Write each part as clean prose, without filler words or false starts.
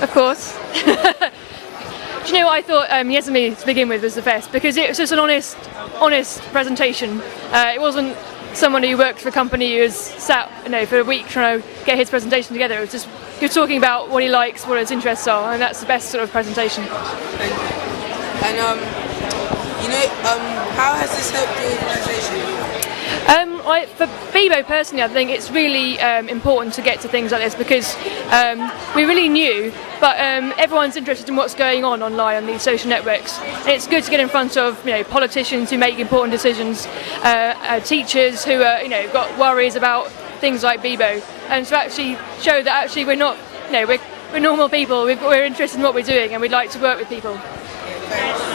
of course. Do you know what I thought Yesemi to begin with was the best, because it was just an honest presentation. It wasn't someone who worked for a company who was sat for a week trying to get his presentation together. It was just he was talking about what he likes, what his interests are, and that's the best sort of presentation. Thank you. And how has this helped your organisation? For Bebo personally, I think it's really important to get to things like this, because we're really new, but everyone's interested in what's going on online on these social networks. And it's good to get in front of politicians who make important decisions, teachers who got worries about things like Bebo, and to actually show that actually we're not, we're normal people. We're interested in what we're doing, and we'd like to work with people.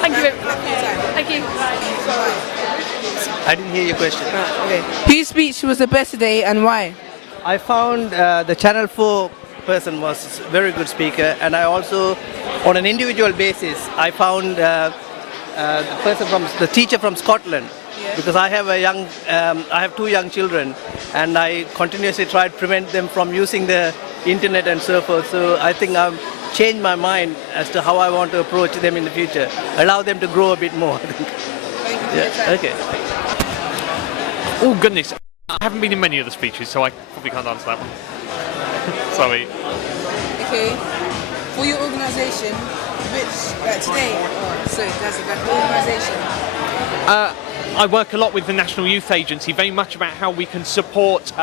Thank you. Thank you. I didn't hear your question. Okay. Whose speech was the best today and why? I found the Channel 4 person was a very good speaker, and I also, on an individual basis, I found the teacher from Scotland, because I have I have 2 young children, and I continuously try to prevent them from using the internet and so forth. So I think I've changed my mind as to how I want to approach them in the future, allow them to grow a bit more. Okay. Oh goodness, I haven't been in many of the speeches, so I probably can't answer that one. Sorry. Okay. For your organisation, today, that's the organisation. I work a lot with the National Youth Agency, very much about how we can support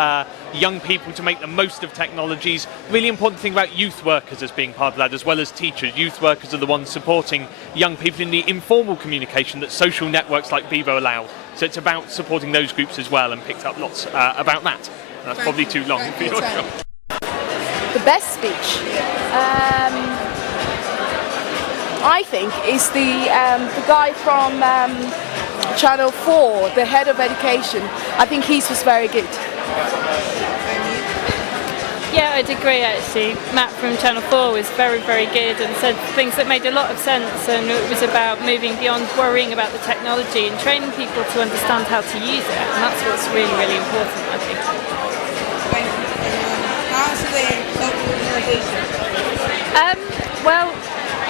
young people to make the most of technologies. Really important thing about youth workers as being part of that, as well as teachers. Youth workers are the ones supporting young people in the informal communication that social networks like Bebo allow. So it's about supporting those groups as well, and picked up lots about that. And that's probably too long for your job. The best speech, I think, is the guy from Channel 4, the head of education. I think his was very good. Yeah, I'd agree actually. Matt from Channel 4 was very, very good and said things that made a lot of sense, and it was about moving beyond worrying about the technology and training people to understand how to use it, and that's what's really, really important, I think. Thank you. How do they help your organisation? Well,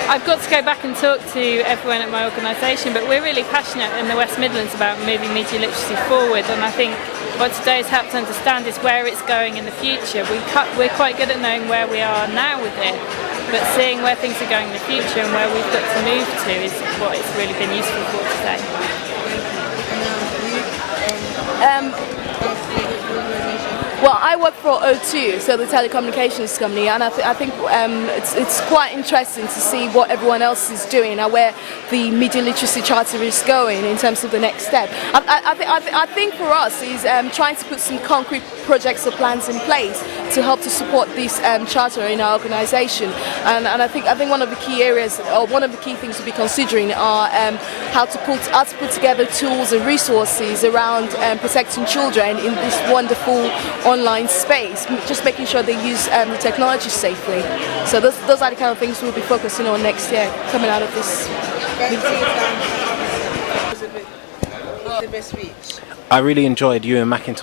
I've got to go back and talk to everyone at my organisation, but we're really passionate in the West Midlands about moving media literacy forward, and I think what today's helped understand is where it's going in the future. We're quite good at knowing where we are now with it, but seeing where things are going in the future and where we've got to move to is what it's really been useful for today. Well, I work for O2, so the telecommunications company, and I think it's quite interesting to see what everyone else is doing and where the media literacy charter is going in terms of the next step. I think for us is trying to put some concrete projects or plans in place to help to support this charter in our organisation, and I think one of the key areas, or one of the key things to be considering, are how to put together tools and resources around protecting children in this wonderful online space, just making sure they use the technology safely. So those are the kind of things we'll be focusing on next year, coming out of this meeting. The best speech. I really enjoyed you and McIntyre.